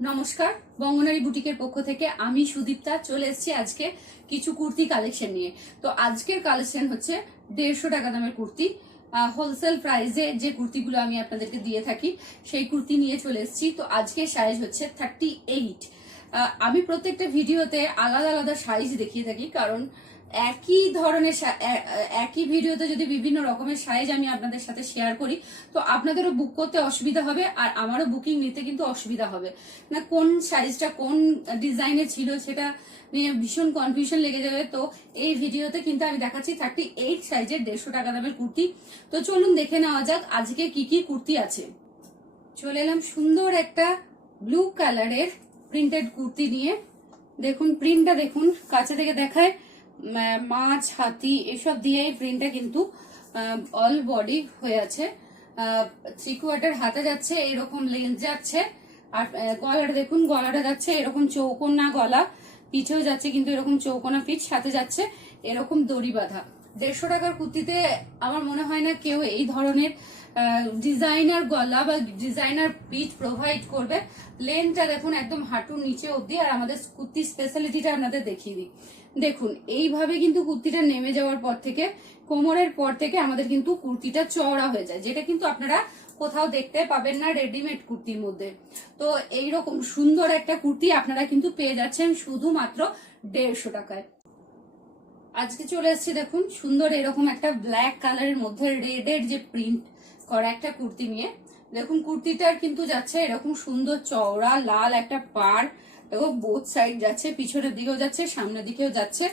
নমস্কার, বঙ্গনারী বুটিকের পক্ষ থেকে আমি সুদীপ্তা চলে এসেছি আজকে কিছু কুর্তি কালেকশন নিয়ে। তো আজকের কালেকশন হচ্ছে 150 টাকা দামের কুর্তি। হোলসেল প্রাইসে যে কুর্তিগুলো আমি আপনাদেরকে দিয়ে থাকি সেই কুর্তি নিয়ে চলে এসেছি। তো আজকের সাইজ হচ্ছে 38। আমি প্রত্যেকটা ভিডিওতে আলাদা আলাদা সাইজ দেখিয়ে থাকি, কারণ একই ধরনের একই ভিডিওতে যদি বিভিন্ন রকমের সাইজ আমি আপনাদের সাথে শেয়ার করি তো আপনাদেরও বুক করতে অসুবিধা হবে আর আমারও বুকিং নিতে কিন্তু অসুবিধা হবে না। কোন সাইজটা কোন ডিজাইনে ছিল সেটা নিয়ে ভীষণ কনফিউশন লেগে যাবে। তো এই ভিডিওতে কিন্তু আমি দেখাচ্ছি 38 সাইজের 150 টাকা দামের কুর্তি। তো চলুন দেখে নেওয়া যাক আজকে কি কি কুর্তি আছে। চলে এলাম সুন্দর একটা ব্লু কালারের প্রিন্টেড কুর্তি নিয়ে। দেখুন প্রিন্টটা, দেখুন কাছে থেকে দেখায়, মাছ হাতি এসব দিয়ে এই প্রিন্টটা কিন্তু অল বডি হয়ে আছে। 3/4 হাতে যাচ্ছে, এরকম লেন্থ যাচ্ছে। আর গলাটা দেখুন, গলাটা যাচ্ছে এরকম চৌকোনা গলা, পিঠেও যাচ্ছে কিন্তু এরকম চৌকোনা পিঠ, সাথে যাচ্ছে এরকম দড়ি বাঁধা। 150 টাকার কুর্তিতে আমার মনে হয় না কেউ এই ধরনের ডিজাইনার গলা বা ডিজাইনার পিঠ প্রোভাইড করবে। লেনটা দেখুন একদম হাঁটুর নিচে অবধি। আর আমাদের কুর্তির স্পেশালিটিটা আপনাদের দেখিয়ে দিই। দেখুন এইভাবে কিন্তু কুর্তিটা নেমে যাওয়ার পর থেকে, কোমরের পর থেকে আমাদের কিন্তু কুর্তিটা চওড়া হয়ে যায়, যেটা কিন্তু আপনারা কোথাও দেখতে পাবেন না রেডিমেড কুর্তির মধ্যে। তো এইরকম সুন্দর একটা কুর্তি আপনারা কিন্তু পেয়ে যাচ্ছেন শুধুমাত্র 150 টাকায়। আজকে চলে এসেছি দেখুন সুন্দর এরকম একটা ব্ল্যাক কালারের মধ্যে রেডের যে প্রিন্ট করা একটা কুর্তি নিয়ে। দেখুন কুর্তিটার কিন্তু যাচ্ছে এরকম সুন্দর চওড়া লাল একটা পাড় এবং বোথ সাইড যাচ্ছে, পিছনের দিকেও যাচ্ছে সামনের দিকেও যাচ্ছে।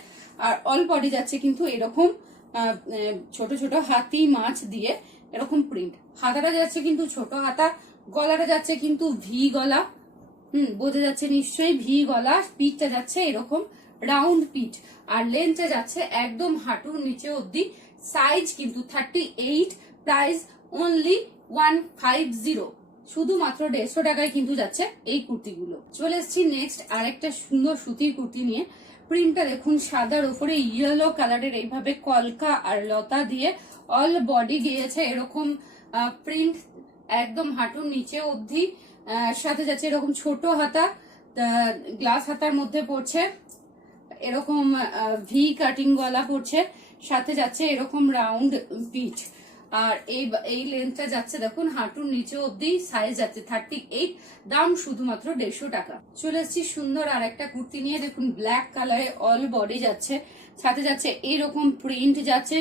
আর অল বডি যাচ্ছে কিন্তু এরকম ছোট ছোট হাতি মাছ দিয়ে এরকম প্রিন্ট। হাতাটা যাচ্ছে কিন্তু ছোট হাতা, গলাটা যাচ্ছে কিন্তু ভি গলা। বোঝা যাচ্ছে নিশ্চয়ই ভি গলা। পিঠটা যাচ্ছে এরকম রাউন্ড পিঠ, আর লেন্থটা যাচ্ছে একদম হাঁটুর নিচে অবধি। সাইজ কিন্তু 38, প্রাইস অনলি 150। শুধুমাত্র 150 টাকায় কিন্তু যাচ্ছে এই কুর্তিগুলো। চলে এসেছি নেক্সট আরেকটা সুন্দর সুতির কুর্তি নিয়ে। প্রিন্টটা দেখুন সাদার উপরে ইয়েলো কালারের এইভাবে কলকা আর লতা দিয়ে অল বডি গিয়েছে এরকম প্রিন্ট, একদম হাঁটুর নিচে অবধি। সাথে যাচ্ছে এরকম ছোট হাতা, গ্লাস হাতার মধ্যে পড়ছে এরকম ভি কাটিং গলা পড়ছে, সাথে যাচ্ছে এরকম রাউন্ড পিঠ। আর এই লেন্থটা যাচ্ছে দেখুন হাঁটুর নিচে অবধি। সাইজ যাচ্ছে 38, দাম শুধুমাত্র 150 টাকা। চলে এসেছি সুন্দর আর একটা কুর্তি নিয়ে। দেখুন ব্ল্যাক কালারে অল বডি যাচ্ছে, সাথে যাচ্ছে এরকম প্রিন্ট যাচ্ছে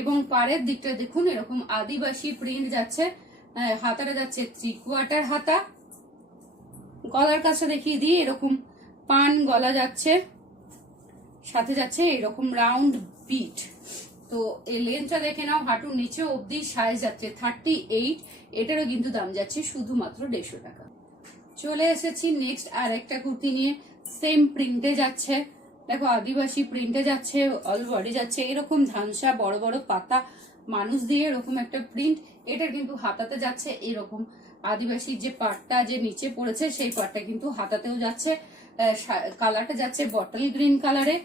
এবং পাড়ের দিকটা দেখুন এরকম আদিবাসী প্রিন্ট যাচ্ছে। হাতাটা যাচ্ছে 3/4 হাতা। গলার কাছে দেখিয়ে দিই, এরকম পান গলা যাচ্ছে, সাথে যাচ্ছে এরকম রাউন্ড পিঠ। তো এই লেন্থটা দেখে নাও হাঁটুর নিচে অবধি। সাইজ যাচ্ছে 38, এটারও কিন্তু দাম যাচ্ছে শুধুমাত্র 150 টাকা। চলে এসেছি নেক্সট আর একটা কুর্তি নিয়ে। সেম প্রিন্টে যাচ্ছে, দেখো আদিবাসী প্রিন্টে যাচ্ছে, অল বডি যাচ্ছে এরকম ধানসা বড় বড় পাতা মানুষ দিয়ে এরকম একটা প্রিন্ট। এটার কিন্তু হাতাতে যাচ্ছে এরকম আদিবাসী যে পাটটা যে নিচে পড়েছে সেই পাটটা কিন্তু হাতাতেও যাচ্ছে। কালারটা যাচ্ছে বটল গ্রিন কালারে।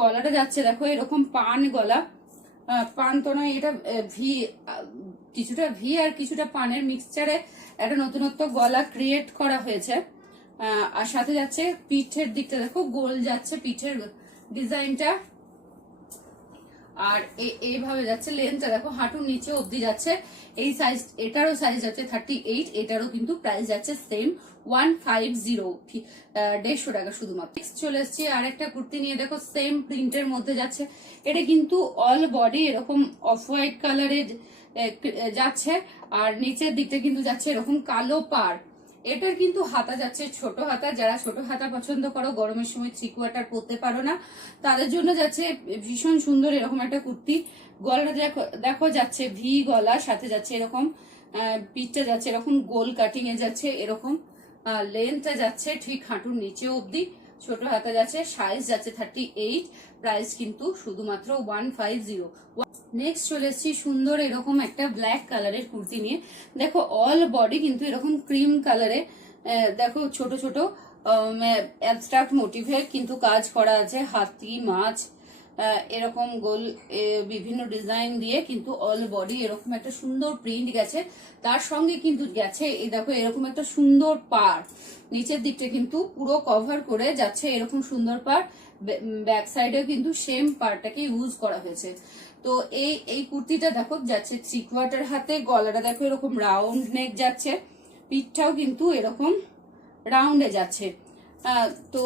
গলাটা যাচ্ছে দেখো এরকম পান গলা, পান তো নয় এটা ভি, কিছুটা ভি আর কিছুটা পানের মিক্সচারে একটা নতুনত্ব গলা ক্রিয়েট করা হয়েছে। আর সাথে যাচ্ছে পিঠের দিকটা দেখো গোল যাচ্ছে পিঠের ডিজাইনটা। আর এইভাবে যাচ্ছে লেন্থটা দেখো হাঁটুর নিচে অবধি যাচ্ছে। এই সাইজ, এটারও সাইজ যাচ্ছে 38, এটারও কিন্তু প্রাইস যাচ্ছে সেম 150, 150 টাকা শুধুমাত্র। চলে এসেছি আর একটা কুর্তি নিয়ে। দেখো সেম প্রিন্টের মধ্যে যাচ্ছে, এটা কিন্তু অল বডি এরকম অফ হোয়াইট কালারের যাচ্ছে। আর নিচের দিকটা কিন্তু যাচ্ছে এরকম কালো পাড়। এটার কিন্তু হাতা যাচ্ছে ছোট হাতা। যারা ছোট হাতা পছন্দ করো, গরমের সময় 3/4 পরতে পারো না, তাদের জন্য যাচ্ছে ভীষণ সুন্দর এরকম একটা কুর্তি। গলাটা দেখো যাচ্ছে ভি গলা, সাথে যাচ্ছে এরকম পিঠটা যাচ্ছে এরকম গোল কাটিং এ যাচ্ছে এরকম। লেন্থটা যাচ্ছে ঠিক হাঁটুর নিচে অবধি, ছোট হাতা যাচ্ছে। সাইজ যাচ্ছে 38, প্রাইস কিন্তু শুধুমাত্র 150। নেক্সট চলে এসেছি সুন্দর এরকম একটা ব্ল্যাক কালারের কুর্তি নিয়ে। দেখো অল বডি কিন্তু এরকম ক্রিম কালারে, দেখো ছোট ছোট অ্যাবস্ট্রাক্ট মোটিভের কিন্তু কাজ করা আছে, হাতি মাছ এরকম গোল বিভিন্ন ডিজাইন দিয়ে কিন্তু অল বডি এরকম একটা সুন্দর প্রিন্ট গেছে। তার সঙ্গে কিন্তু গেছে এই দেখো এরকম একটা সুন্দর পাড়, নিচের দিকটা কিন্তু পুরো কভার করে যাচ্ছে এরকম সুন্দর পাড়, ব্যাক সাইডেও কিন্তু সেম পাড়টাকে ইউজ করা হয়েছে। তো এই কুর্তিটা দেখো যাচ্ছে 3/4 হাতে, গলাটা দেখো এরকম রাউন্ড নেক যাচ্ছে, পিঠটাও কিন্তু এরকম রাউন্ডে যাচ্ছে। তো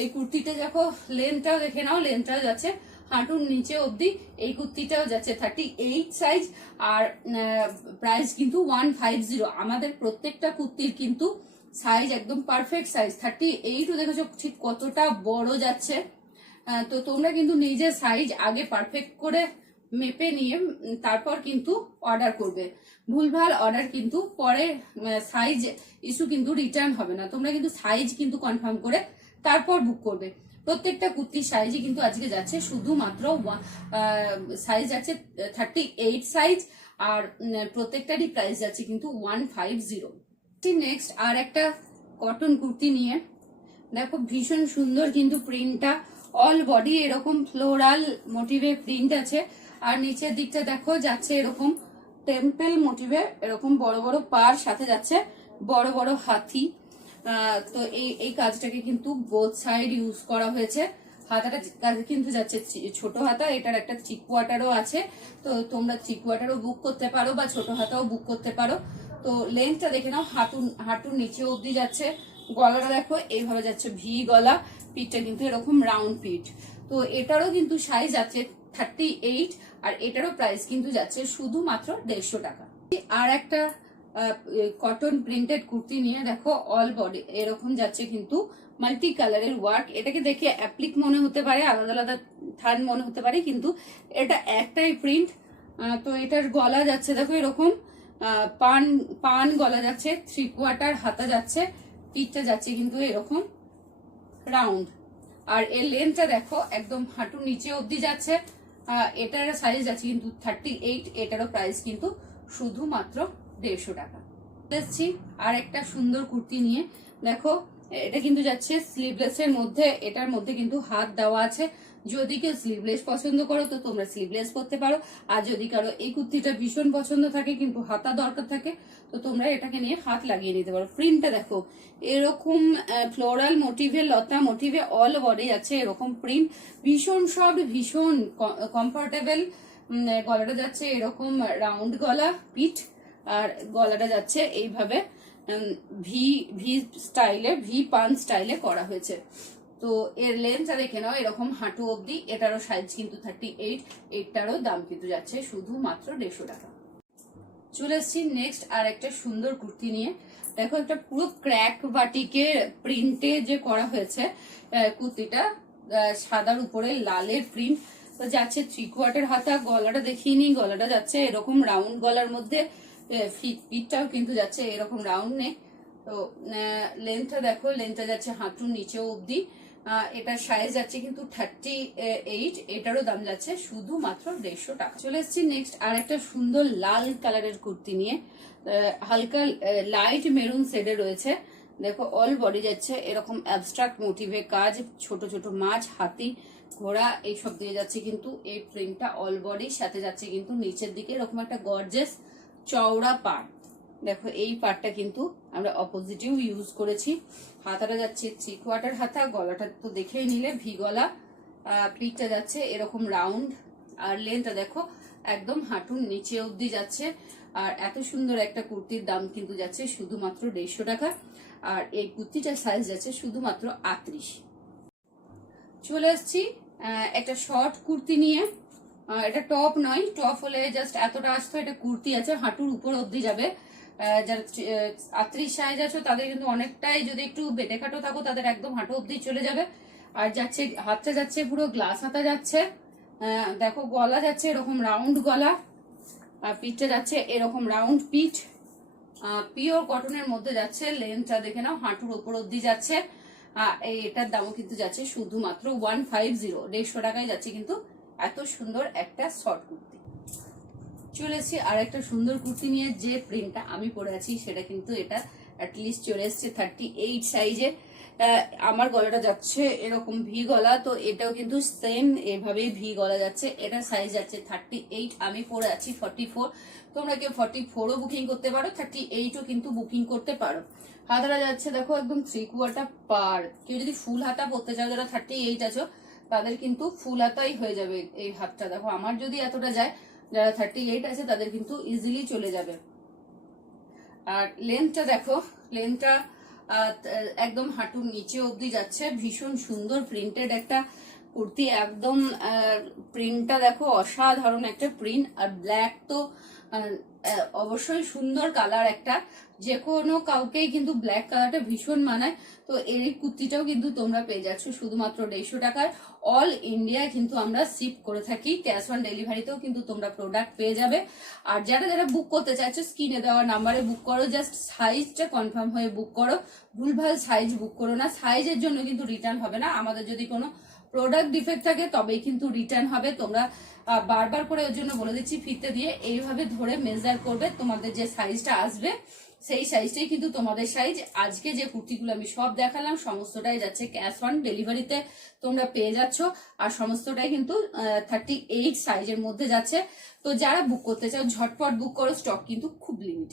এই কুর্তিটা দেখো লেন্থটাও দেখে নাও, লেন্থটাও যাচ্ছে হাঁটুর নিচে অবধি। এই কুর্তিটাও যাচ্ছে 38 সাইজ, আর প্রাইস কিন্তু 150। আমাদের প্রত্যেকটা কুর্তির কিন্তু সাইজ একদম পারফেক্ট সাইজ 38। দেখেছো ঠিক কতটা বড় যাচ্ছে। তো তোমরা কিন্তু নিজের সাইজ আগে পারফেক্ট করে মেপে নিয়ে তারপর কিন্তু অর্ডার করবে। ভুলভাল অর্ডার কিন্তু পরে সাইজ ইস্যু কিন্তু রিটার্ন হবে না। তোমরা কিন্তু সাইজ কিন্তু কনফার্ম করে তারপর বুক করবে। প্রত্যেকটা কুর্তির সাইজই কিন্তু আজকে যাচ্ছে শুধুমাত্র সাইজ আছে 38 সাইজ, আর প্রত্যেকটারই প্রাইস যাচ্ছে কিন্তু 150। নেক্সট আর একটা কটন কুর্তি নিয়ে দেখো, ভীষণ সুন্দর কিন্তু প্রিন্টটা, অল বডি এরকম ফ্লোরাল মোটিভে প্রিন্ট আছে, আর নিচের দিকটা দেখো যাচ্ছে এরকম টেম্পল মোটিভে এরকম বড় বড় পার, সাথে যাচ্ছে বড় বড় হাতি। তো এই কাজটাকে কিন্তু বোথ সাইড ইউজ করা হয়েছে। হাতাটা কিন্তু যাচ্ছে ছোট হাতা, এটার একটা 3/4ও আছে। তো তোমরা 3/4ও বুক করতে পারো বা ছোট হাতাও বুক করতে পারো। তো লেন্থটা দেখে নাও, হাঁটুর নিচে অবধি যাচ্ছে। গলাটা দেখো এইভাবে যাচ্ছে ভি গলা, পিঠটা কিন্তু এরকম রাউন্ড পিঠ। তো এটারও কিন্তু সাইজ আছে 38, আর এটারও প্রাইস কিন্তু যাচ্ছে শুধুমাত্র 150 টাকা। আর একটা কটন প্রিন্টেড কুর্তি নিয়ে দেখো, অল বডি এরকম যাচ্ছে কিন্তু মাল্টি কালারের ওয়ার্ক। এটাকে দেখে অ্যাপ্লিক মনে হতে পারে, আলাদা আলাদা থান মনে হতে পারে, কিন্তু এটা একটাই প্রিন্ট। তো এটার গলা যাচ্ছে দেখো এরকম পান গলা যাচ্ছে, 3/4 হাতা যাচ্ছে, পিঠটা যাচ্ছে কিন্তু এরকম রাউন্ড, আর এর লেন্থটা দেখো একদম হাঁটুর নিচে অবধি যাচ্ছে। এটার সাইজ আছে কিন্তু 38, এটারও প্রাইস কিন্তু শুধুমাত্র 150 টাকা। দেখছি আর একটা সুন্দর কুর্তি নিয়ে দেখো, এটা কিন্তু যাচ্ছে স্লিভলেস এর মধ্যে, এটার মধ্যে কিন্তু হাত দেওয়া আছে। যদি কেউ স্লিভলেস পছন্দ করো তো তোমরা স্লিভলেস করতে পারো, আর যদি কারো এই কুর্তিটা ভীষণ পছন্দ থাকে কিন্তু হাতা দরকার থাকে তো তোমরা এটাকে নিয়ে হাত লাগিয়ে নিতে পারো। প্রিন্টটা দেখো এরকম ফ্লোরাল মোটিভে, লতা মোটিভে অল বডি আছে এরকম প্রিন্ট, ভীষণ সফট, ভীষণ কমফোর্টেবল। গলাটা যাচ্ছে এরকম রাউন্ড গলা, পিঠ, আর গলাটা যাচ্ছে এইভাবে ভি ভি স্টাইলে, ভি পান স্টাইলে করা হয়েছে। তো এর লেন্থটা দেখে নাও এরকম হাঁটু অবধি, এটারও সাইজ কিন্তু 38, এটারও দাম কিন্তু যাচ্ছে শুধুমাত্র 150 টাকা। চলে এসছি নেক্সট আর একটা সুন্দর কুর্তি নিয়ে দেখো, একটা পুরো ক্র্যাক বাটিকের প্রিন্টে যে করা হয়েছে কুর্তিটা, সাদার উপরে লালের প্রিন্ট। তো যাচ্ছে 3/4 হাতা, গলাটা দেখিয়ে নি, গলাটা যাচ্ছে এরকম রাউন্ড গলার মধ্যে, পিঠটাও কিন্তু যাচ্ছে এরকম রাউন্ড নেক। তো লেন্থটা দেখো, লেন্থটা যাচ্ছে হাঁটুর নিচেও অবধি। এটার সাইজ যাচ্ছে কিন্তু 38, এটারও দাম যাচ্ছে শুধুমাত্র 150 টাকা। চলে এসেছি নেক্সট আর একটা সুন্দর লাল কালারের কুর্তি নিয়ে, হালকা লাইট মেরুন শেডে রয়েছে। দেখো অল বডি যাচ্ছে এরকম অ্যাবস্ট্রাক্ট মোটিভে কাজ, ছোট ছোট মাছ, হাতি, ঘোড়া এইসব দিয়ে যাচ্ছে কিন্তু এই প্রিন্টটা অল বডির সাথে যাচ্ছে কিন্তু নিচের দিকে এরকম একটা গর্জেস চওড়া পাড়। দেখো এই পাড়টা কিন্তু আমরা অপোজিটেও ইউজ করেছি। হাতাটা যাচ্ছে 3/4 হাতা, গলাটা তো দেখেই নিলে ভি গলা, পিঠটা যাচ্ছে এরকম রাউন্ড, আর লেন্থটা দেখো একদম হাঁটুর নিচে অবধি যাচ্ছে। আর এত সুন্দর একটা কুর্তির দাম কিন্তু যাচ্ছে শুধুমাত্র 150 টাকা, আর এই কুর্তিটার সাইজ যাচ্ছে শুধুমাত্র 38। চলে আসছি একটা শর্ট কুর্তি নিয়ে, এটা টপ নয়, টপ হলে জাস্ট এতটা আসতো, এটা কুর্তি আছে হাঁটুর উপর অবধি যাবে। যারা 38 সাইজ আছো তাদের কিন্তু অনেকটাই, যদি একটু বেটেখাটো থাকো তাদের একদম হাঁটু অবধি চলে যাবে। আর যাচ্ছে হাতটা যাচ্ছে পুরো গ্লাস হাতা যাচ্ছে, দেখো গলা যাচ্ছে এরকম রাউন্ড গলা, আর পিঠটা যাচ্ছে এরকম রাউন্ড পিঠ, পিওর কটনের মধ্যে যাচ্ছে। লেন্থটা দেখে নাও হাঁটুর উপর অবধি যাচ্ছে। এটার দামও কিন্তু যাচ্ছে শুধুমাত্র 150, 150 টাকায় যাচ্ছে কিন্তু এত সুন্দর একটা শর্ট কুর্তি। চলে এসেছি আর একটা সুন্দর কুর্তি নিয়ে, যে প্রিন্টটা আমি পরে আছি সেটা কিন্তু এটা অ্যাটলিস্ট চলে এসছে 38 সাইজে। আমার গলাটা যাচ্ছে এরকম ভি গলা, তো এটাও কিন্তু সেম এভাবেই ভি গলা যাচ্ছে। এটা সাইজ যাচ্ছে 38, আমি পরে আছি 44। তোমরা কেউ 44ও বুকিং করতে পারো, 38ও কিন্তু বুকিং করতে পারো। হাতাটা যাচ্ছে দেখো একদম 3/4 পার। কেউ যদি ফুল হাতা পরতে চাও, যারা 38 আছো তাদের কিন্তু ফুল হাতাই হয়ে যাবে। এই হাতটা দেখো, আমার যদি এতটা যায়, যারা 38 আছে তাদের কিন্তু ইজিলি চলে যাবে। আর লেন্থটা দেখো, লেন্থটা একদম হাঁটুর নিচে অবধি যাচ্ছে। ভীষণ সুন্দর প্রিন্টেড একটা কুর্তি, একদম প্রিন্টটা দেখো অসাধারণ একটা প্রিন্ট। আর ব্ল্যাক তো অবশ্যই সুন্দর কালার একটা, যে কোনো কাউকেই কিন্তু ব্ল্যাক কালারটা ভীষণ মানায়। তো এই কুর্তিটাও কিন্তু তোমরা পেয়ে যাচ্ছ শুধুমাত্র 150 টাকায়। অল ইন্ডিয়া কিন্তু আমরা শিপ করে থাকি, ক্যাশ অন ডেলিভারিতেও কিন্তু তোমরা প্রোডাক্ট পেয়ে যাবে। আর যারা যারা বুক করতে চাইছো, স্ক্রিনে দেওয়া নাম্বারে বুক করো, জাস্ট সাইজটা কনফার্ম হয়ে বুক করো, ভুলভাল সাইজ বুক করো না। সাইজের জন্য কিন্তু রিটার্ন হবে না, আমাদের যদি কোনো প্রোডাক্ট ডিফেক্ট থাকে তবেই কিন্তু রিটার্ন হবে। তোমরা বারবার করে ওর জন্য বলে দিচ্ছি, ফিতে দিয়ে এইভাবে ধরে মেজার করবে, তোমাদের যে সাইজটা আসবে সেই সাইজটাই কিন্তু তোমাদের সাইজ। আজকে যে কুর্তিগুলো আমি সব দেখালাম সমস্তটাই যাচ্ছে ক্যাশ অন ডেলিভারিতে, তোমরা পেয়ে যাচ্ছ। আর সমস্তটাই কিন্তু 38 সাইজের মধ্যে যাচ্ছে। তো যারা বুক করতে চাও ঝটপট বুক করো, স্টক কিন্তু খুব লিমিটেড।